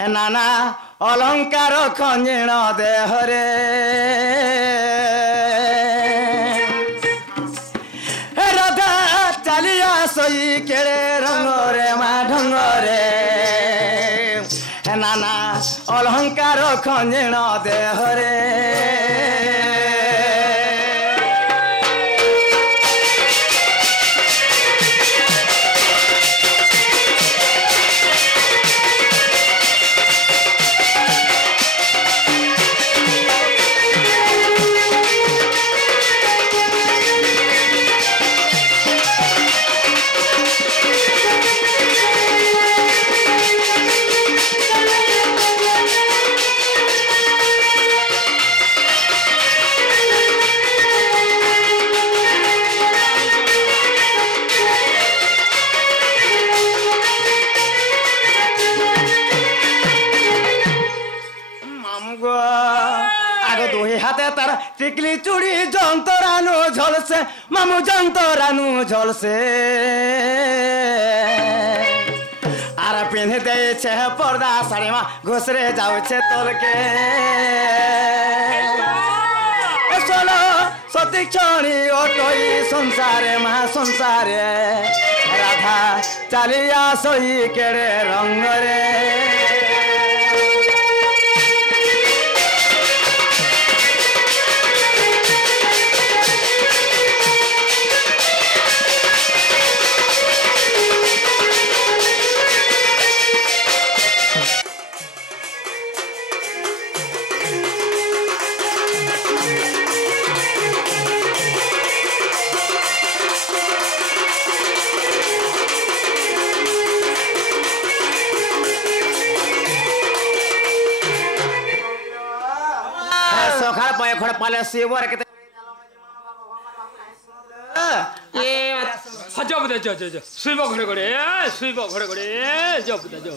हे नाना अलंकार खंजिण देहरे राधा चलिया सोई केड़े रंगरे मा ढंगरे हे नाना अलंकार खंजिण देहरे टिकली चूड़ी जंतरानु झलसे मामू जंतरानु झलसे आर पिन्ह दे छे पर्दा साड़ी मा घुसरे जाऊ छे तोलके सोलो सती क्षणी ओटोई संसारे मा संसारे राधा चालिया सोई केड़े रंगरे खड़े पाले सेवर के ये जब दे जो सुइबो घरे घरे सुइबो घरे घरे जब दे जो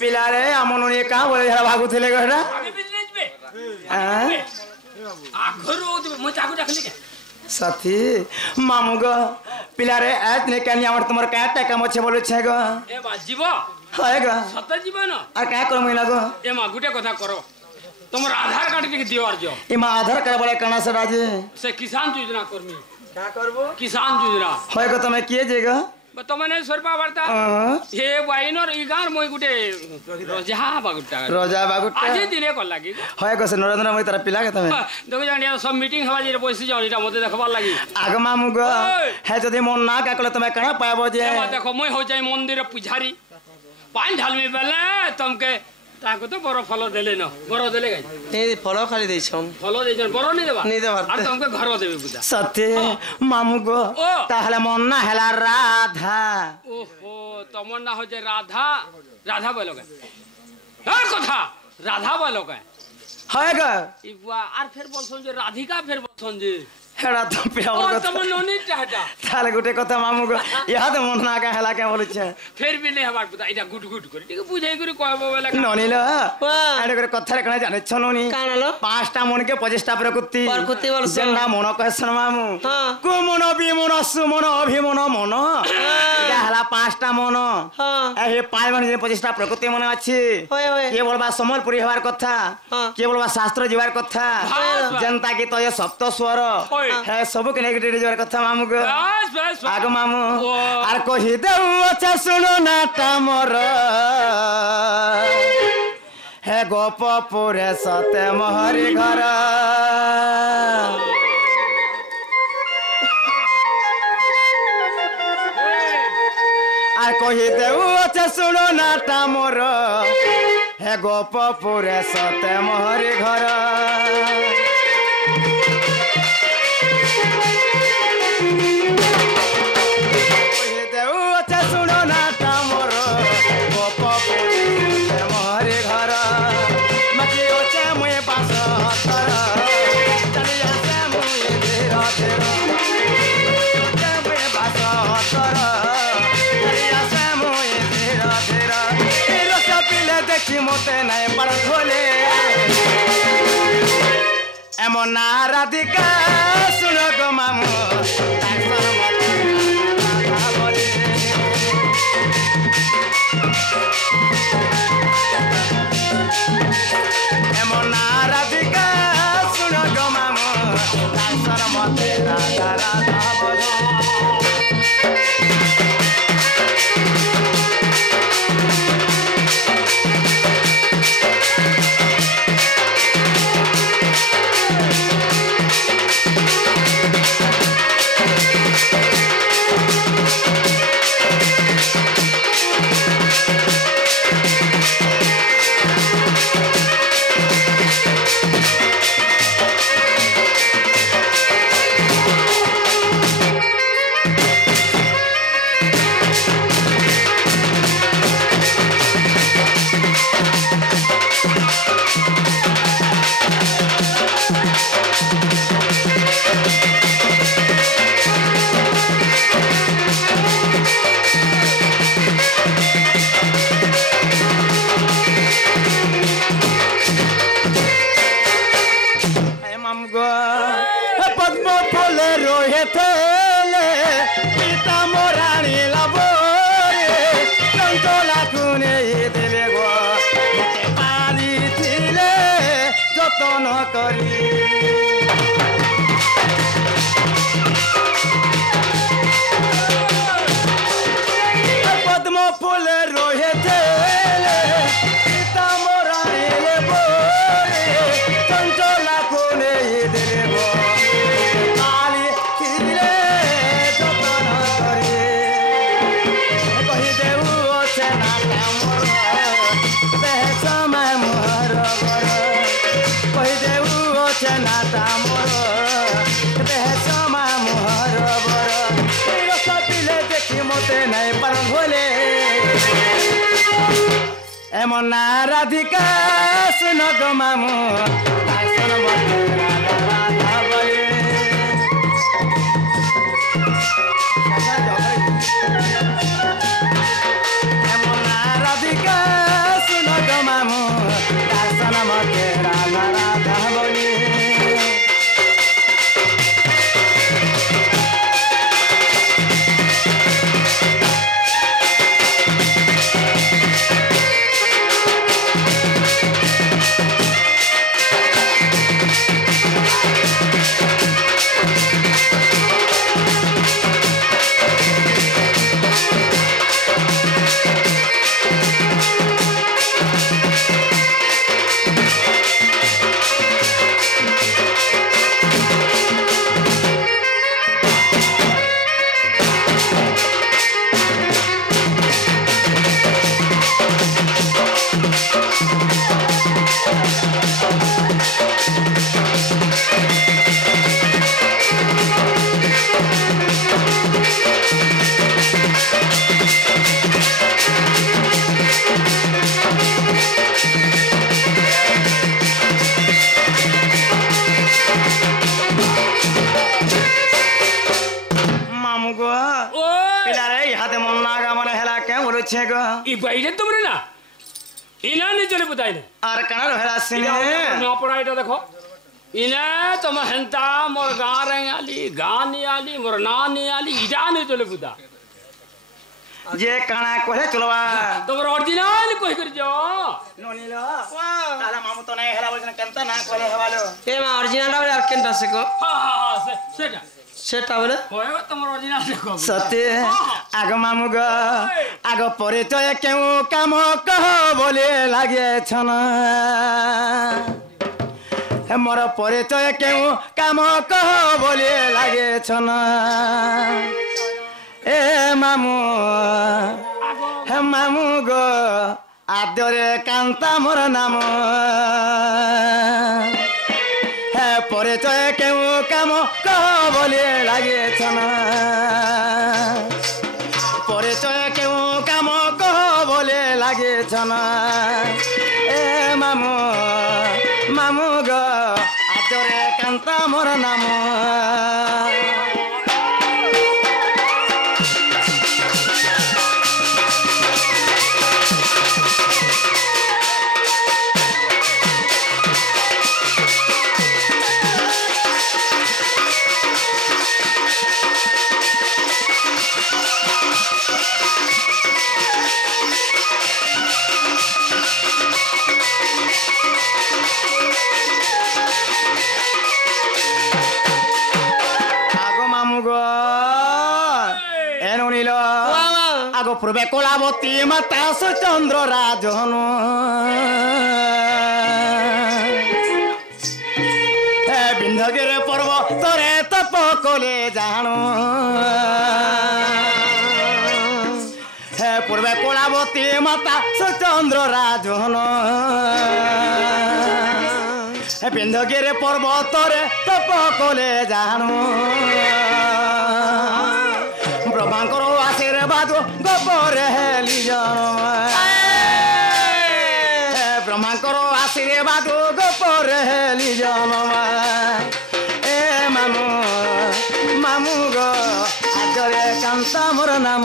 पिलारे आमन कहाँ बोले झड़ा भागु थे गहरा साथी मामू गो पिलारे ऐत ने कहनी हमर तुमर का टाका मछे बोले छे गो ए बा जीव हाय गो सत जीव न आ का कर महिला गो ए मा गुटे कथा करो तुमर आधार कार्ड के दियो अर्जो ए मा आधार कार्ड बोले कना से राजे से किसान योजना कर्मी क्या करबो किसान योजना होय गो तमे किए जेगा तो मैंने सरपा वार्ता हे वाइनर इगार मोय गुटे रोजा बागुटा आज दिने को लागी होय गो से नरेंद्र मोय तारा पिला के तमे देखो जानिया सब मीटिंग हवा जे बसि जाओ इटा मते देखबा लागी आग मामू गो हे जदी मन ना का कले तमे कना पाबो जे देखो मोय हो जाय मंदिर पुजारी पानी ढालमी बेले तुमके ताको तो बरो फलो देले न बरो देले गाय ए फलो खाली देई छम फलो देई छम बरो नहीं देबा नहीं देबा और तुमके घर देबे पूजा सत्य मामू गो ताहले मन ना हेला राधा ओहो तमन ना हो जे राधा राधा बोलो गाय हर कथा राधा बोलो गाय हाय गो इबा आर फिर बोलसन जे राधिका फिर बोलसन जे हेड़ा तो पिया ओ तमन नोनी चाहता ताले गुटे कथा मामू गो यहा तो मन ना का हेला के बोले छे फिर भी नहीं हमार पता इटा गुट गुट कर ठीक बुझाई करी कहबो बेला नोनी ल आडे करे कथा रे कना जाने छ नोनी कानलो पांचटा मन के 25टा प्रकृति बोल जेंडा मन कहसन मामू को मन बि मन सु मन अभि मन मन इटा हला पांचटा मन ए पाय मन 25टा प्रकृति मन अछि के बोलबा समलपुरी हवार कथा के बोलबा शास्त्र जीवार कथा जनता की तो ये सप्त स्वर है सब के नेगेटिव जर कथा मामू को आगो मामू आर कहि देउ अच्छा सुनो नाटा मोर हे गोपपुरे सते मोहरी घर आर कहि देउ अच्छा सुनो नाटा मोर हे गोपपुरे सते मोहरी घर এমন না রাধিকা শুনো গো মামু তাইসন মতে রাধা বলে এমন না রাধিকা শুনো গো মামু তাইসন মতে রাধা রাধা বলে পদ্ম ফুলে রয়েছে চঞ্চলা কোনে দেব কালি ছিলে যতন করে কহি দেউ আছে না মোর দেহ সময় মোর কহি দেউ আছে না মোর দেহ সময় মোর বর রস পিলে দেখি মতে নাই পার ভোলে এমন না রাধিকা শুনো গো মামু তাইসন মতে রাধা রাধা বলে এমন না রাধিকা শুনো গো মামু তাইসন মতে রাধা রাধা বলে ই বাইরে তোমরে না ইনা নি চলে বুঝাই না আর কানা রহেলা সিনে না পড়াইটা দেখো ইনা তোমা হেন্তা মোর গাঁ রে আলি গাঁ নি আলি মোর না নি আলি ইডা নি চলে বুঝা যে কানা কহে চলবা তোমর অরিজিনাল কই করি যো ননিল তালা মামু তো নাই হেলা বলছেন কেনতা না কলে হেবালো এ মা অরিজিনাল আর কেনটা সেকো সেটা সেটা বলে হয় তোমার অরিজিনাল দেখো সত্যি আগ মামু গ আগ পরিচয় কেউ কাম কহ বলে লাগিয়েছ না মোর পরিচয় কেউ কাম কহ বলে লাগিয়েছ না এ মামু হে মামু গো আদরে কান্তা মোর নাম হে পরিচয় কেউ কাম কহ বলে লাগিয়েছ না পরিচয় কেউ কাম কহ বলে লাগিয়েছ না এ মামু মামু গো আদরে কান্তা মোর নাম पूर्वे कोलावती माता चंद्र राजन बिंधगिरी पर्वत रे तप कोले जानो पूर्वे कोलावती माता चंद्र राजन बिंधगिरी पर्वत रे तप कोले जानो ब्रह्मांकर आशीर्वाद गोपरे ब्रह्मांकर आशीर्वाद गोपरे ए मामू मामू गो आजरे कांता मोर नाम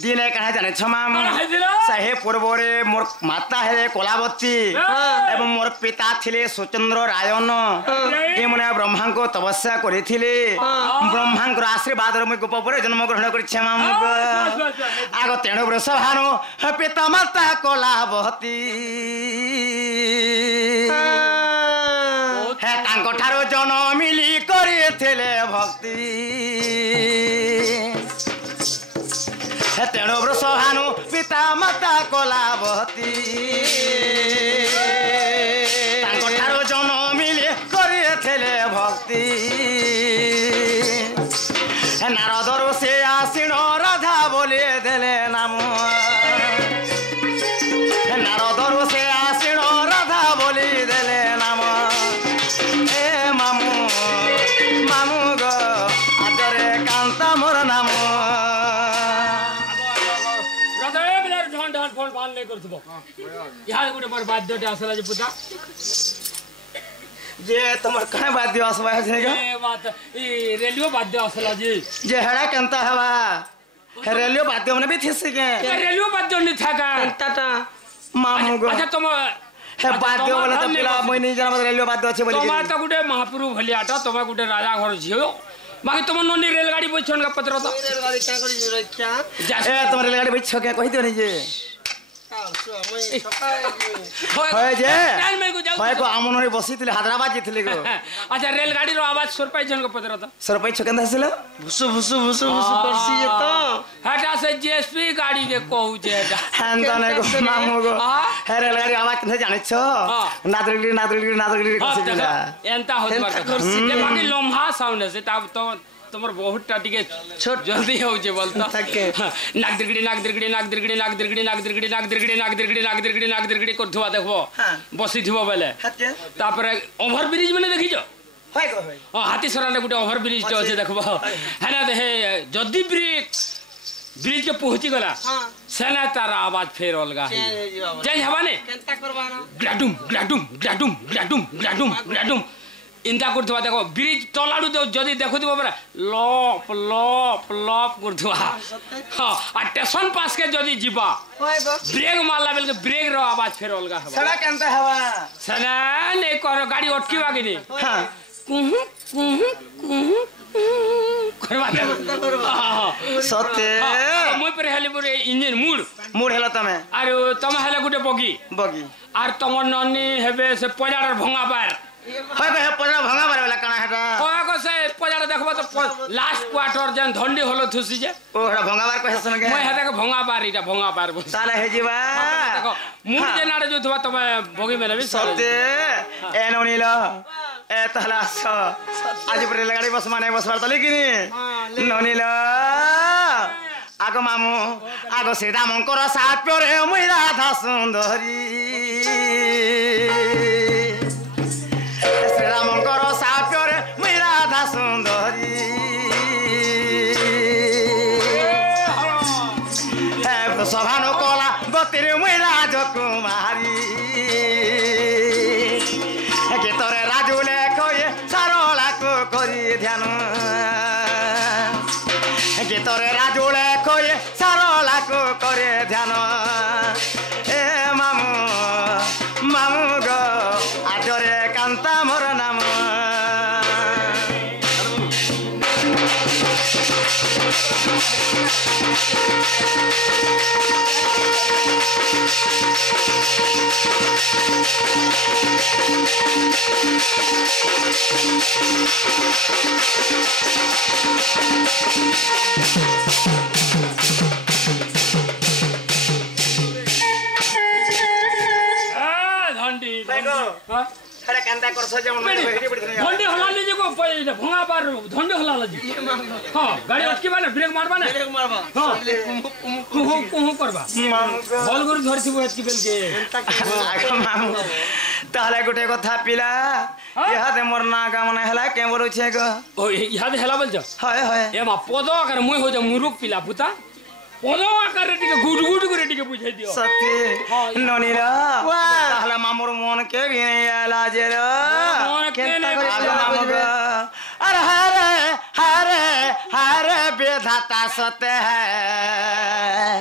दिने कहा जाने छमाम सहे पूर्वरे मोर माता है कोलावती एवं मोर पिता थिले सुचंद्र रायन ए मने ब्रह्मा को तपस्या करिथिले ब्रह्मा को आशीर्वाद रे गोप पर जन्म ग्रहण करि छमाम आगो तेणु वृषभानु पिता माता कोलावती हे तांको ठारो जन मिली करिथिले भक्ति तेणु वृषभानु पिता माता कोलावती ठारो जन मिले करिथिले भक्ति नारदर से आसीन राधा बोले देले नाम नारदर से आसीन राधा बोली देले नाम ए मामू मामू गो आजरे कांता मोर नाम यहाँ गोटे मोर बाध्यटे आसला जे पुता जे तमर कहे बाध्य आसवा है जे बात ई रेलियो बाध्य आसला जे हेड़ा केनता हवा रेलियो बाध्य मने भी थिस के रेलियो बाध्य नि थाका केनता मामू गो अच्छा तुम हे बाध्य वाला तो पिला মই नहीं जाना रेलियो बाध्य अछि बोली तुम तो गुटे महापुरु भलियाटा तुम गुटे राजा घर झियो बाकी तुम नोनी रेलगाड़ी बैठन का पत्र तो रेलगाड़ी क्या करी रक्षा ए तुम रेलगाड़ी बैठ के कहि दियो नहीं जे होय जे होय को आमनरे बसिथिले हैदराबाद जिथिले गो अच्छा रेलगाड़ी रो आवाज सरपाई जन को पत्र तो सरपाई छकेंदा हसिलो भुसु भुसु भुसु भुसु करसी जे तो हटा से जीएसपी गाड़ी के कहू जे हांदा ने को मामू गो हे रेलगाड़ी आवाज कने जाने छ नादरगिरी नादरगिरी नादरगिरी कसे जिला एंता होत बार जे बाकी लम्हा साउंड से तब तो तुम्हार बहुत टाटिके छोट जल्दी हो जे बोलता नाक दिरगड़ी नाक दिरगड़ी नाक दिरगड़ी नाक दिरगड़ी नाक दिरगड़ी नाक दिरगड़ी नाक दिरगड़ी नाक दिरगड़ी नाक दिरगड़ी करथुवा देखबो बसी थिबो बेले तापरे ओवर ब्रिज माने देखि जो होय गो होय हाथी सराने गुटे ओवर ब्रिज तो আছে देखबो हैना दे जदी ब्रिज के पहुंची गला सेना तार आवाज फेर अलगा है जय हवाने केनता करबाना ग्लाडुम ग्लाडुम ग्लाडुम ग्लाडुम ग्लाडुम ग्लाडुम इंदा करथुवा देखो ब्रिज तलाडू जदी देखुथिबो बरा लप लप लप करथुवा हां आ स्टेशन पास के जदी जीवा ब्रेक मारला बेल के ब्रेक रो आवाज फेर अलगा हवा सड़ा केनता हवा सना ने कर गाड़ी अटकीवा कि नहीं हां कुहू कुहू कुहू करवा दे सत्य মই पर हेले बुरे इंजन मूड हेला तमे अरे तमे हेले गुटे बगी आर तमर ननी हेबे से पजाड़ भंगा पार होय बे पजाड़ भंगा पार वाला कना हेटा होय को से पजाड़ देखबो तो लास्ट क्वार्टर जन धंडी होलो थुसी जे ओ हेटा भंगा पार कहे सन के मैं हेता के भंगा पार इटा भंगा पार साला हे जीवा देखो मूड जे नाडे जो थवा तमे बगी में भी सत्य ए नोनील ए तहला स आज पर रेलगाड़ी बस माने बस वार्ता लेकिन नोनील आगो मामू आगो सीधा मंकर साथ रे मुई राधा सुंदरी श्री रामकर साथ रे मुई राधा सुंदरी কিরে মই রাজকুমারী গীতরে রাজুলে কয়ে সারলাকু করি ধ্যান গীতরে রাজুলে কয়ে সারলাকু করে ধ্যান এ মামু মামু গো আজরে কান্তা মোর নাম ধন্ডি হ্যাঁ আরে কান্তা করছ যেমন হেরি পড়ি ধন্ডি হলালি যে কো ভঙা পার ধন্ডি হলালি হ্যাঁ গাড়ি অটকিবা না ব্রেক মারবা না ব্রেক মারবা হ্যাঁ কুহু করবা বল করে ধরছিব এতকি বেলকে মামু তাহলে গোটে কথা পিলা ইহাদে মোর না গামনে হেলা কে বলছে গো ও ইহাদে হেলা বলছ হয় হয় এ মা পদ আকার মুই হই যা মুরুক পিলা পুতা পদ আকার টিকে গুড গুড করে টিকে বুঝাই দিও সত্যি ননিরা তাহলে মামুর মন কে বিনে এলা যে রে মন কে নে মামু গো আরে হারে হারে হারে বেধাতা সতে হ্যায়